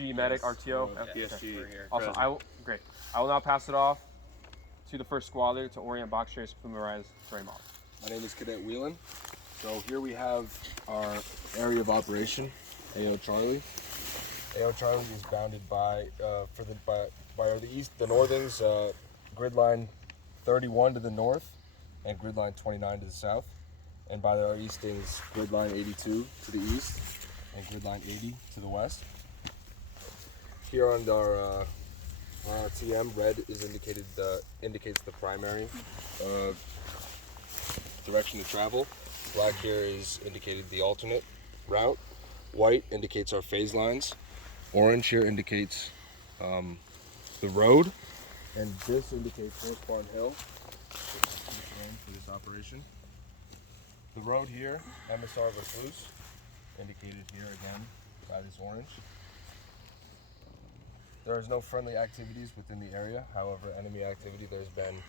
PSG medic RTO. PSG. Also, great. I will now pass it off to the first squadron to orient box trace familiarize terrain model. My name is Cadet Whelan. So here we have our area of operation, AO Charlie. AO Charlie is bounded by the northings, grid line 31 to the north and grid line 29 to the south, and by our eastings, grid line 82 to the east and grid line 80 to the west. Here on our TM, red is indicates the primary direction to travel. Black here is indicated the alternate route. White indicates our phase lines. Orange here indicates the road, and this indicates Horse Barn Hill, which is the terrain for this operation. The road here, MSR Recluse, indicated here again by this orange. There is no friendly activities within the area. However, enemy activity, there's been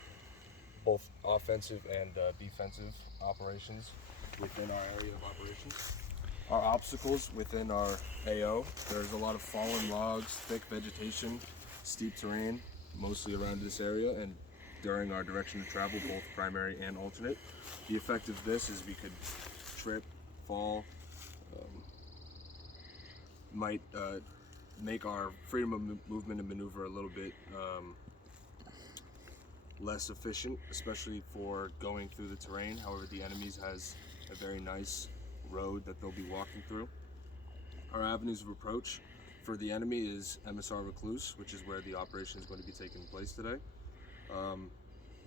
both offensive and defensive operations within our area of operations. Our obstacles within our AO, there's a lot of fallen logs, thick vegetation, steep terrain, mostly around this area, and during our direction of travel, both primary and alternate. The effect of this is we could trip, fall, might make our freedom of movement and maneuver a little bit less efficient, especially for going through the terrain. However, the enemies has a very nice road that they'll be walking through. Our avenues of approach for the enemy is MSR Recluse, which is where the operation is going to be taking place today.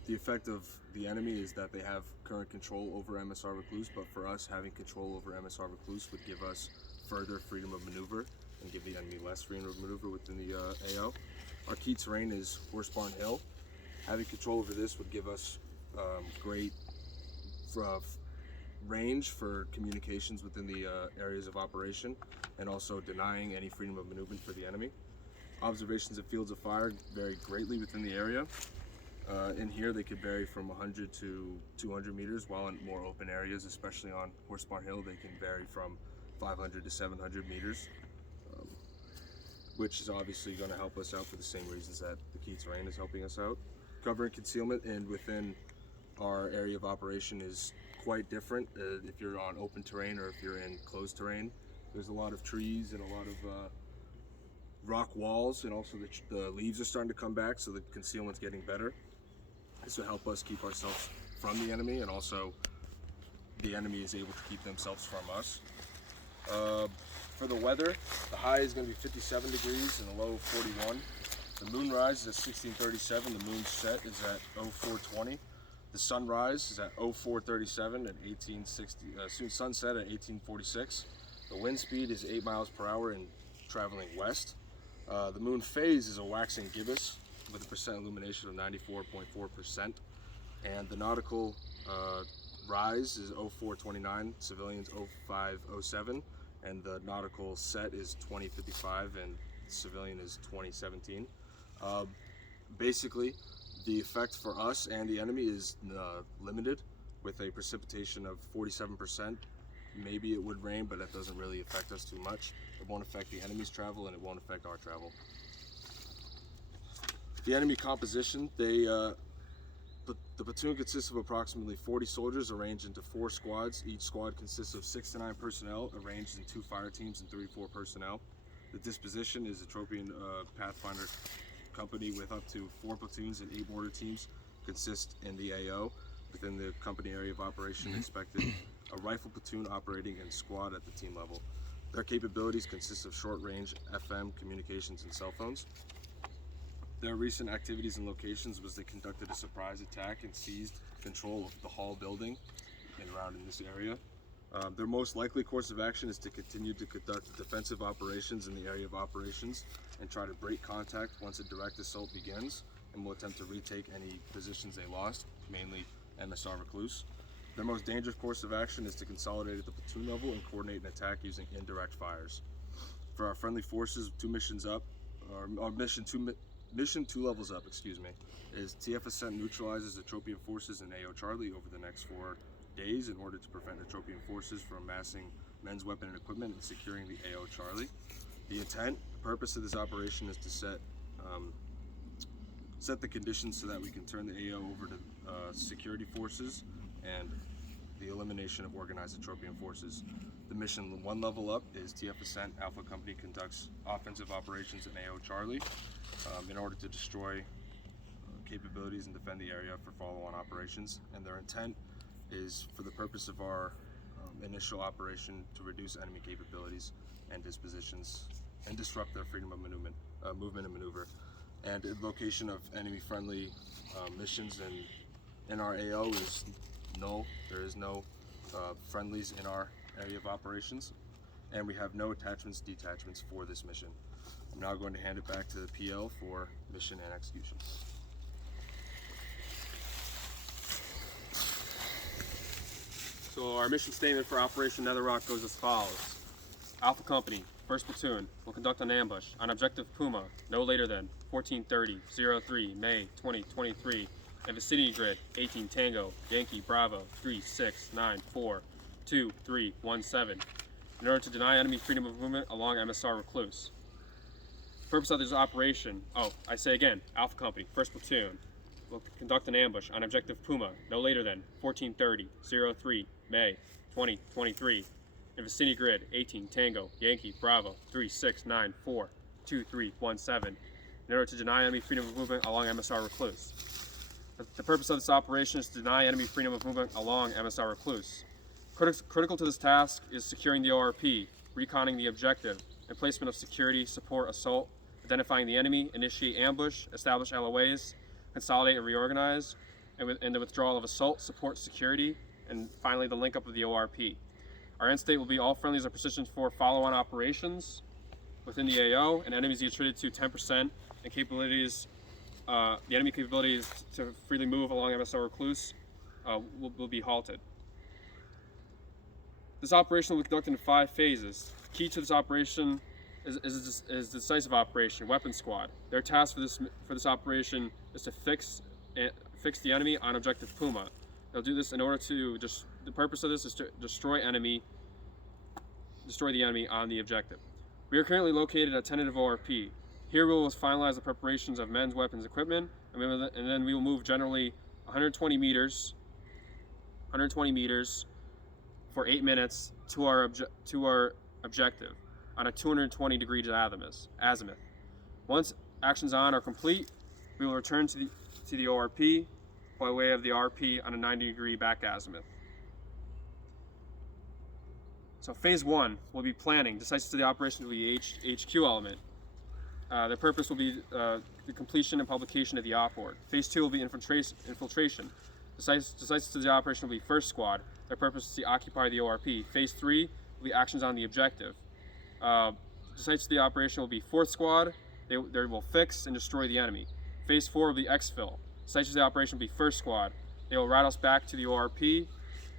The effect of the enemy is that they have current control over MSR Recluse, but for us, having control over MSR Recluse would give us further freedom of maneuver and give the enemy less freedom of maneuver within the AO. Our key terrain is Horse Barn Hill. Having control over this would give us great range for communications within the areas of operation, and also denying any freedom of movement for the enemy. Observations of fields of fire vary greatly within the area. In here, they could vary from 100 to 200 meters, while in more open areas, especially on Horse Barn Hill, they can vary from 500 to 700 meters, which is obviously going to help us out for the same reasons that the key terrain is helping us out. Cover and concealment and within our area of operation is quite different if you're on open terrain or if you're in closed terrain. There's a lot of trees and a lot of rock walls, and also the leaves are starting to come back, so the concealment's getting better. This will help us keep ourselves from the enemy, and also the enemy is able to keep themselves from us. For the weather, the high is going to be 57 degrees and the low 41. The moon rise is at 1637, the moon set is at 0420. The sunrise is at 0437 and 1860. Sunset at 1846. The wind speed is 8 miles per hour and traveling west. The moon phase is a waxing gibbous with a percent illumination of 94.4%. And the nautical rise is 0429, civilians 0507, and the nautical set is 2055 and civilian is 2017. Basically, the effect for us and the enemy is limited, with a precipitation of 47%. Maybe it would rain, but that doesn't really affect us too much. It won't affect the enemy's travel, and it won't affect our travel. The enemy composition, the platoon consists of approximately 40 soldiers arranged into 4 squads. Each squad consists of 6 to 9 personnel arranged in 2 fire teams and 3 to 4 personnel. The disposition is a Tropian Pathfinder company with up to 4 platoons and 8 mortar teams consist in the AO. Within the company area of operation expected a rifle platoon operating in squad at the team level. Their capabilities consist of short range FM communications and cell phones. Their recent activities and locations was they conducted a surprise attack and seized control of the hall building and around in this area. Their most likely course of action is to continue to conduct defensive operations in the area of operations and try to break contact once a direct assault begins, and will attempt to retake any positions they lost, mainly MSR Recluse. Their most dangerous course of action is to consolidate at the platoon level and coordinate an attack using indirect fires. For our friendly forces, mission 2 levels up, is TF Ascent neutralizes the Tropian forces in AO Charlie over the next 4 days in order to prevent the Tropian forces from amassing men's weapon and equipment and securing the AO Charlie. The intent, purpose of this operation is to set the conditions so that we can turn the AO over to security forces and the elimination of organized Atropian forces. The mission one level up is TF Ascent Alpha Company conducts offensive operations in AO Charlie in order to destroy capabilities and defend the area for follow-on operations. And their intent is for the purpose of our initial operation to reduce enemy capabilities and dispositions and disrupt their freedom of movement and maneuver. And the location of enemy-friendly missions in our AO is null. There is no friendlies in our area of operations, and we have no attachments, detachments for this mission. I'm now going to hand it back to the PL for mission and execution. So our mission statement for Operation Nether Rock goes as follows. Alpha Company, 1st Platoon, will conduct an ambush on Objective Puma no later than 14:30:03 May 2023 and vicinity grid 18 Tango Yankee Bravo 36942317 in order to deny enemy freedom of movement along MSR Recluse. The purpose of this operation, I say again, Alpha Company, 1st Platoon, will conduct an ambush on Objective Puma no later than 14:30:03 May 2023 and vicinity grid 18 Tango Yankee Bravo 36942317 in order to deny enemy freedom of movement along MSR Recluse. The purpose of this operation is to deny enemy freedom of movement along MSR Recluse. Critical to this task is securing the ORP, reconning the objective, and placement of security, support, assault, identifying the enemy, initiate ambush, establish LOAs, consolidate and reorganize, and the withdrawal of assault, support, security, and finally the link up of the ORP. Our end state will be all friendlies are positioned for follow-on operations within the AO, and enemies attributed to 10% and capabilities. The enemy capabilities to freely move along MSR Recluse will be halted. This operation will be conducted in 5 phases. The key to this operation is the decisive operation, Weapon Squad. Their task for this operation is to fix the enemy on Objective Puma. They'll do this in order to the purpose of this is to destroy the enemy on the objective. We are currently located at tentative ORP. Here we will finalize the preparations of men's weapons equipment, and then we will move generally 120 meters for 8 minutes to our objective on a 220-degree azimuth. Once actions on are complete, we will return to the ORP by way of the RP on a 90-degree back azimuth. So phase 1 will be planning. Decisive to the operation will be HQ element. Their purpose will be the completion and publication of the op board. Phase 2 will be infiltration. Decisive to the operation will be first squad. Their purpose is to occupy the ORP. Phase 3 will be actions on the objective. Decisive to the operation will be fourth squad. They will fix and destroy the enemy. Phase 4 will be exfil. Decisive to the operation will be first squad. They will route us back to the ORP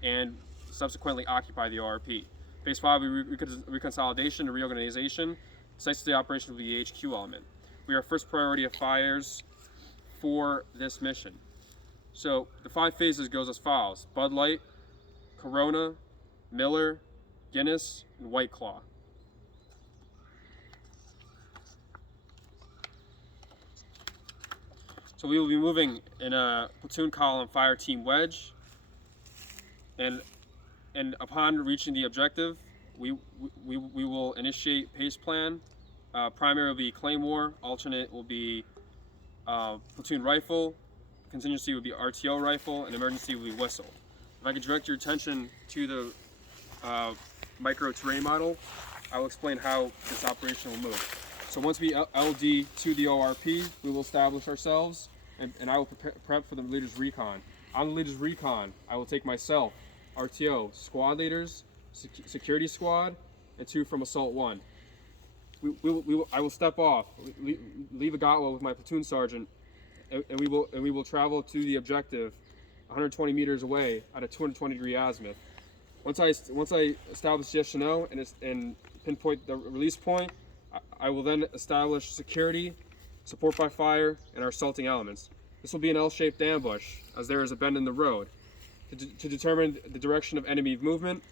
and subsequently occupy the ORP. Phase 5 will be reconsolidation and reorganization. Decisive to the operation will be the HQ element. We are first priority of fires for this mission. So the 5 phases goes as follows: Bud Light, Corona, Miller, Guinness, and White Claw. So we will be moving in a platoon column fire team wedge, and upon reaching the objective, we will initiate pace plan. Primary will be Claymore, alternate will be platoon rifle, contingency will be RTO rifle, and emergency will be whistle. If I could direct your attention to the micro terrain model, I will explain how this operation will move. So once we LD to the ORP, we will establish ourselves, and I will prep for the leader's recon. On the leader's recon, I will take myself, RTO, squad leaders, security squad, and 2 from Assault 1. I will step off, leave Agatwa with my platoon sergeant, and we will travel to the objective 120 meters away at a 220-degree azimuth. Once I establish yes or no and pinpoint the release point, I will then establish security, support by fire, and our assaulting elements. This will be an L-shaped ambush, as there is a bend in the road. To determine the direction of enemy movement,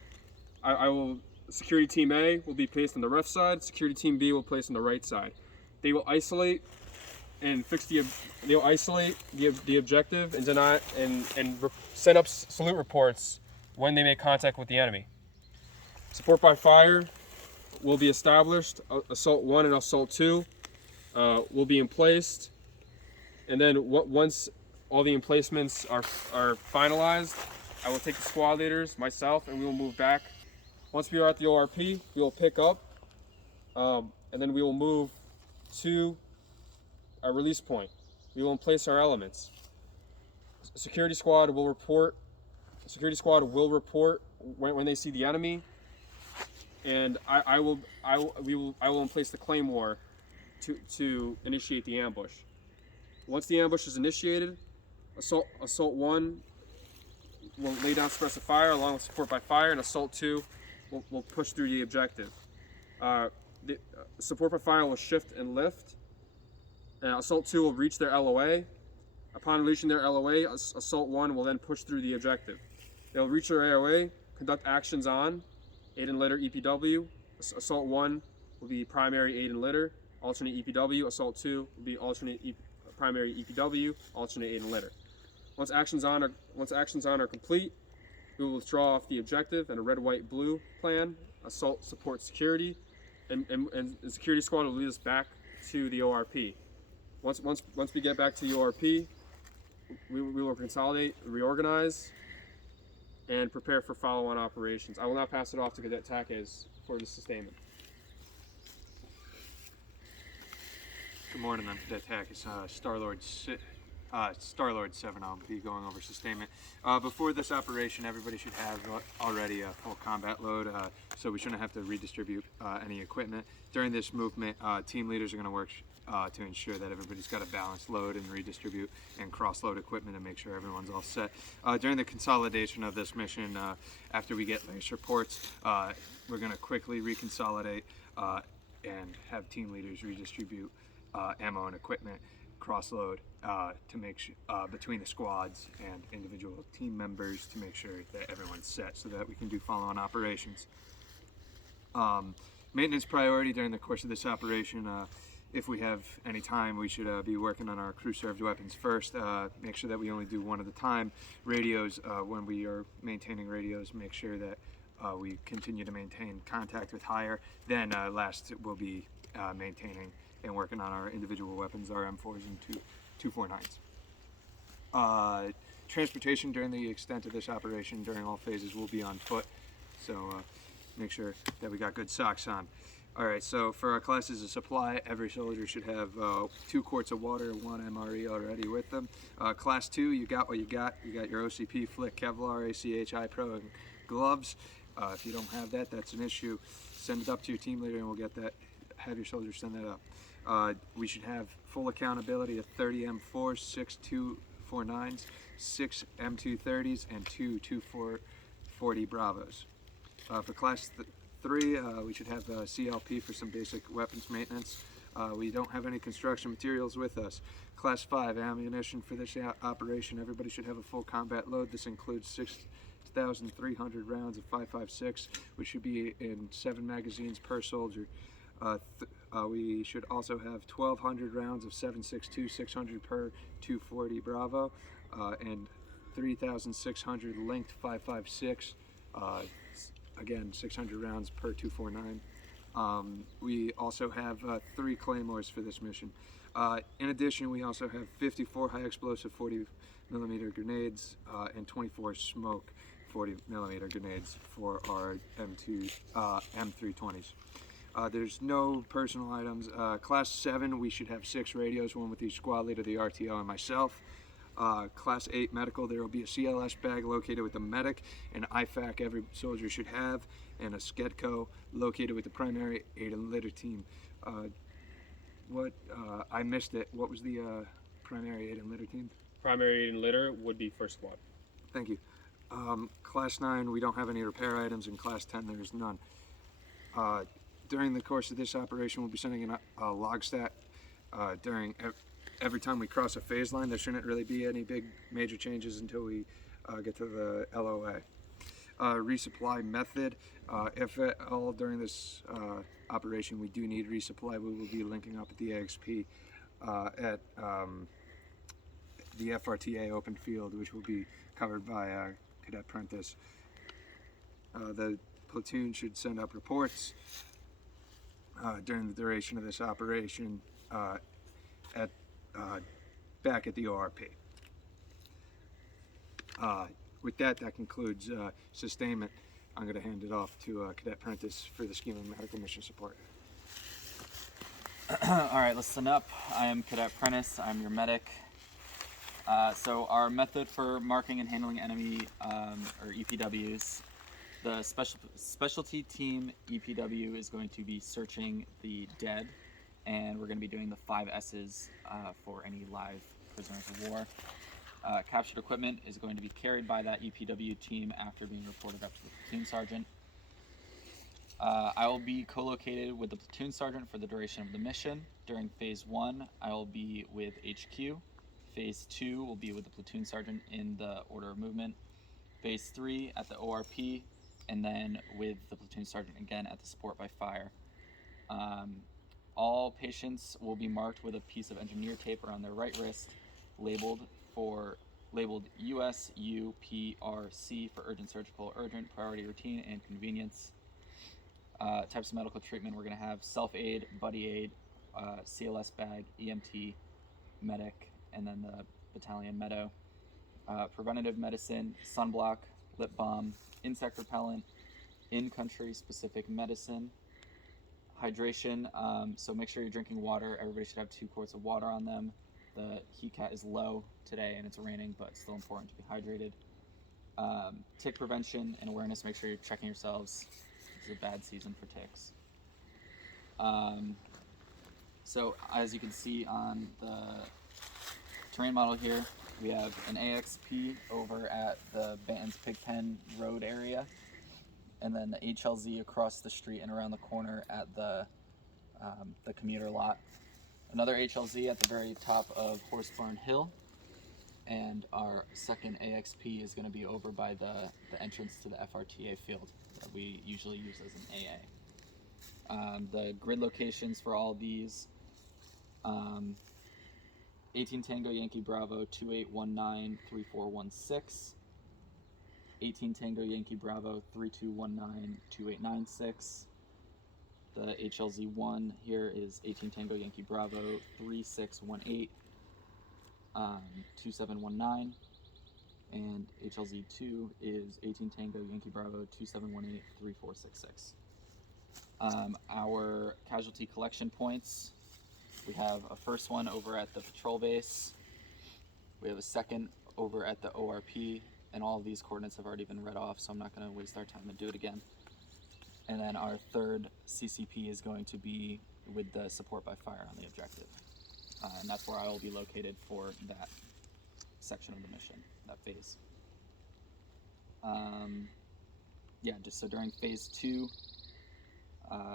I will Security Team A will be placed on the left side. Security Team B will be placed on the right side. They will isolate and fix the. They'll isolate the objective and deny and set up salute reports when they make contact with the enemy. Support by fire will be established. Assault 1 and Assault 2 will be emplaced, and then once all the emplacements are finalized, I will take the squad leaders, myself, and we will move back. Once we are at the ORP, we will pick up, and then we will move to our release point. We will emplace our elements. Security squad will report. Security squad will report when they see the enemy, and I will emplace the claymore to initiate the ambush. Once the ambush is initiated, assault 1 will lay down suppressive fire along with support by fire, and assault 2 will push through the objective. The support by fire will shift and lift, and assault 2 will reach their LOA. Upon reaching their LOA, assault 1 will then push through the objective. They'll reach their LOA, conduct actions on aid and litter EPW. Assault 1 will be primary aid and litter, alternate EPW. Assault 2 will be alternate primary EPW, alternate aid and litter. Once actions on are complete, we will withdraw off the objective and a red, white, blue plan. Assault support security, and the security squad will lead us back to the ORP. Once we get back to the ORP, we will consolidate, reorganize, and prepare for follow-on operations. I will now pass it off to Cadet Takes for the sustainment. Good morning, I'm Cadet Takis, Star-Lord 7. I'll be going over sustainment. Before this operation, everybody should have already a full combat load, so we shouldn't have to redistribute any equipment. During this movement, team leaders are going to work to ensure that everybody's got a balanced load and redistribute and cross-load equipment and make sure everyone's all set. During the consolidation of this mission, after we get LACE reports, we're going to quickly reconsolidate and have team leaders redistribute ammo and equipment cross-load to make sure between the squads and individual team members to make sure that everyone's set so that we can do follow-on operations. Maintenance priority during the course of this operation. If we have any time, we should be working on our crew-served weapons first. Make sure that we only do one at a time. Radios, when we are maintaining radios, make sure that we continue to maintain contact with higher. Then last we'll be maintaining and working on our individual weapons, our M4s and 249s. Transportation during the extent of this operation, during all phases, will be on foot. So make sure that we got good socks on. All right, so for our classes of supply, every soldier should have 2 quarts of water, 1 MRE already with them. Class 2, you got what you got. You got your OCP, Flick, Kevlar, ACH, iPro, and gloves. If you don't have that, that's an issue. Send it up to your team leader and we'll get that. Have your soldiers send that up. We should have full accountability of 30 M4s, 6 249s, 6 M230s, and 2 2440 Bravos. For class 3, we should have CLP for some basic weapons maintenance. We don't have any construction materials with us. Class 5, ammunition for this operation. Everybody should have a full combat load. This includes 6,300 rounds of 5.56, which should be in 7 magazines per soldier. We should also have 1,200 rounds of 7.62, 600 per 240 Bravo, and 3,600 linked 5.56. Again, 600 rounds per 249. We also have 3 claymores for this mission. In addition, we also have 54 high explosive 40mm grenades and 24 smoke 40mm grenades for our M320s. There's no personal items. Class 7, we should have 6 radios, 1 with each squad leader, the RTO, and myself. Class 8 medical, there will be a CLS bag located with the medic, an IFAC every soldier should have, and a SCEDCO located with the primary aid and litter team. I missed it. What was the primary aid and litter team? Primary aid and litter would be first squad. Thank you. Class 9, we don't have any repair items, and Class 10, there is none. During the course of this operation, we'll be sending in a log stat during every time we cross a phase line. There shouldn't really be any big major changes until we get to the LOA. resupply method. If at all during this operation we do need resupply, we will be linking up at the AXP at the FRTA open field, which will be covered by Cadet Prentice. The platoon should send up reports during the duration of this operation at back at the ORP. With that concludes sustainment. I'm going to hand it off to Cadet Prentice for the scheme of medical mission support. All right, listen up. I am Cadet Prentice. I'm your medic. So our method for marking and handling enemy or EPWs, the specialty team EPW is going to be searching the dead, and we're going to be doing the 5 S's for any live prisoners of war. Captured equipment is going to be carried by that EPW team after being reported up to the platoon sergeant. I will be co-located with the platoon sergeant for the duration of the mission. During phase 1, I will be with HQ. Phase 2 will be with the platoon sergeant in the order of movement. Phase 3 at the ORP, and then with the platoon sergeant again at the support by fire. All patients will be marked with a piece of engineer tape around their right wrist, labeled USUPRC for urgent surgical, urgent, priority, routine, and convenience. Types of medical treatment, we're going to have self-aid, buddy aid, CLS bag, EMT, medic, and then the battalion meadow. Preventative medicine, sunblock, lip balm, insect repellent, in-country specific medicine. Hydration, so make sure you're drinking water. Everybody should have 2 quarts of water on them. The heat cat is low today and it's raining, but it's still important to be hydrated. Tick prevention and awareness, make sure you're checking yourselves. It's a bad season for ticks. So as you can see on the terrain model here, we have an AXP over at the Banton's Pigpen Road area, and then the HLZ across the street and around the corner at the commuter lot. Another HLZ at the very top of Horse Barn Hill, and our second AXP is going to be over by the entrance to the FRTA field that we usually use as an AA. The grid locations for all these, 18 Tango Yankee Bravo 2819-3416, 18 Tango Yankee Bravo 3219-2896. The HLZ1 here is 18 Tango Yankee Bravo 3618, 2719, and HLZ2 is 18 Tango Yankee Bravo 2718-3466. Our casualty collection points, we have a first one over at the patrol base, we have a second over at the ORP, and all of these coordinates have already been read off, so I'm not going to waste our time and do it again. And then our third CCP is going to be with the support by fire on the objective. And that's where I will be located for that section of the mission, that phase. Yeah, just so during phase 2,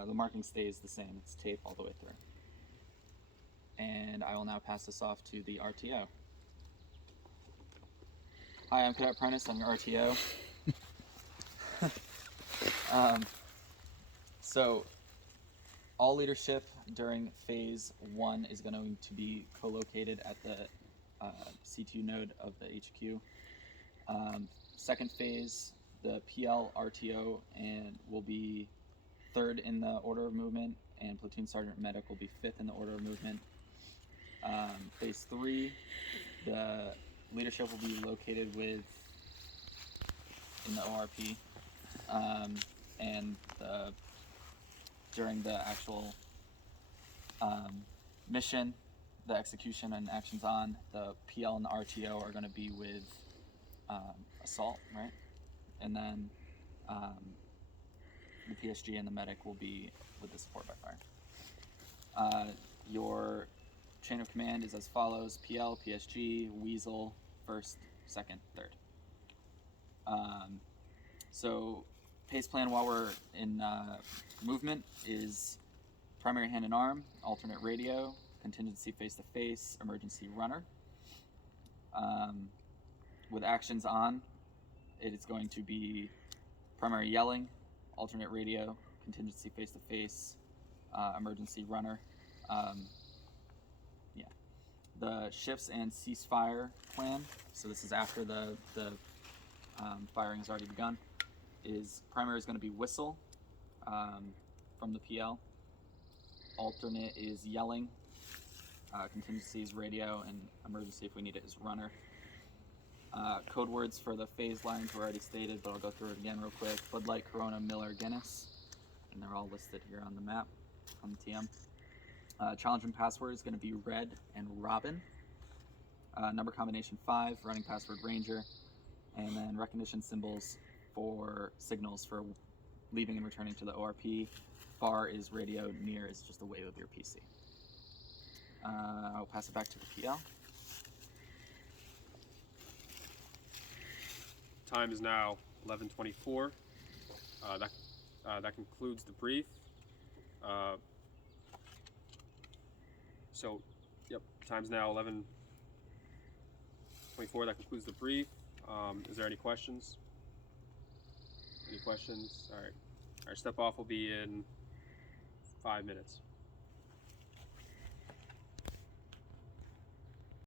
the marking stays the same. It's tape all the way through. And I will now pass this off to the RTO. Hi, I'm Cadet Prentice. I'm your RTO. So, all leadership during phase 1 is going to be co-located at the C2 node of the HQ. Second phase, the PL, RTO, and will be 3rd in the order of movement, and platoon sergeant medic will be 5th in the order of movement. Phase 3, the leadership will be located in the ORP, and during the actual mission, the execution and actions on, the PL and the RTO are going to be with assault, right? And then the PSG and the medic will be with the support by fire. Your chain of command is as follows: PL, PSG, Weasel, 1st, 2nd, 3rd. So pace plan while we're in movement is primary hand and arm, alternate radio, contingency face-to-face, emergency runner. With actions on, it is going to be primary yelling, alternate radio, contingency face-to-face, emergency runner. Yeah. The shifts and ceasefire plan, so this is after the firing has already begun, is primary is going to be whistle from the PL. Alternate is yelling. Contingency is radio, and emergency, if we need it, is runner. Code words for the phase lines were already stated, but I'll go through it again real quick. Bud Light, Corona, Miller, Guinness, and they're all listed here on the map, on the TM. Challenge and password is going to be Red and Robin. Number combination 5, running password Ranger, and then recognition symbols for signals for leaving and returning to the ORP. Far is radio, near is just a wave of your PC. I'll pass it back to the PL. Time is now 11:24. That concludes the brief. So, yep, time's now 11:24. That concludes the brief. Is there any questions? Any questions? All right. Our step off will be in 5 minutes.